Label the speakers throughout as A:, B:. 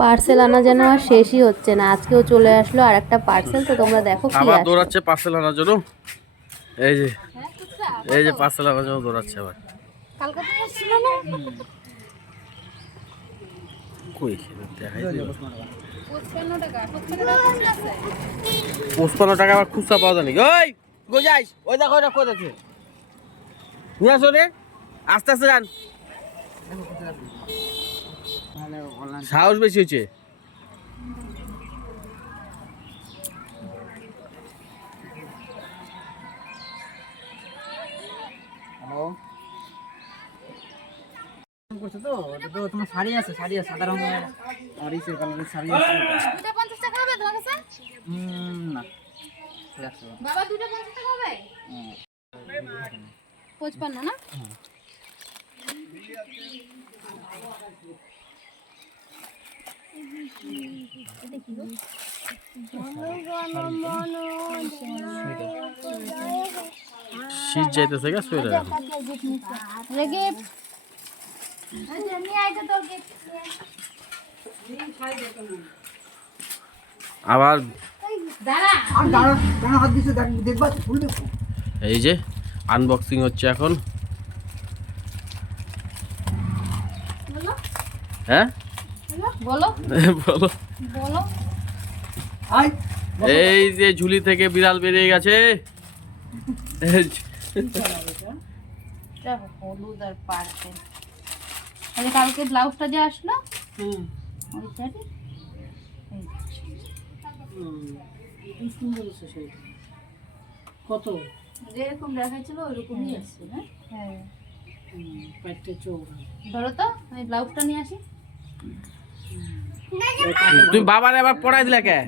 A: Parcel আনা যেন আর শেষই হচ্ছে না। আজকেও চলে আসলো আর একটা পার্সেল তো তোমরা দেখো কি
B: আবার দৌড়াচ্ছে পার্সেল আনার জন্য। এই যে এই যে পার্সেল আনার জন্য দৌড়াচ্ছে আবার।
A: কালকে তো আসছিল না।
B: কই দেখাই
A: পঁচপান্ন টাকা
B: আবার খুচরা পাওয়া যায় নাকি ওই গো যাইস ওই দেখো ওটা কোথায় আছে নিয়ে আসো রে। আস্তে আস্তে যান। সাহস বেশি হয়েছে?
C: করছ তো? ওটা তো তোমার শাড়ি আছে শাড়ি আছে সাদা রঙের। আর ইসের কালারের শাড়ি আছে।
A: দুটো পঞ্চাশ টাকা হবে তোমার কাছে?
C: হুম, না।
A: বাবা দুটো পঞ্চাশ টাকা হবে?
C: হুম।
A: পঁচপান্ন না?
B: শীত যাইতেছে গা সোয়েটার। আবার এই যে আনবক্সিং হচ্ছে এখন হ্যাঁ
A: বলো
B: বলো।
A: বলো।
B: এই যে ঝুলি থেকে বিড়াল বেরিয়ে গেছে।
A: হলুদ আর পার্পেল তাহলে কালকে ব্লাউজটা যে আসলো
C: হুম।
A: ওইটারই
C: কত?
A: যেরকম দেখাচ্ছিল আসছে না হ্যাঁ ধরো তো আমি ব্লাউজটা নিয়ে আসি।
B: তুমি বাবার আবার পড়াই দিলে কে?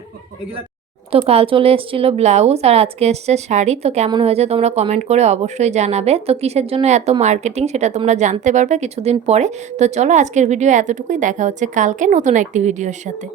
A: তো কাল চলে এসেছিল ব্লাউজ আর আজকে এসছে শাড়ি, তো কেমন হয়েছে তোমরা কমেন্ট করে অবশ্যই জানাবে। তো কিসের জন্য এত মার্কেটিং সেটা তোমরা জানতে পারবে কিছুদিন পরে। তো চলো আজকের ভিডিও এতটুকুই, দেখা হচ্ছে কালকে নতুন একটি ভিডিওর সাথে।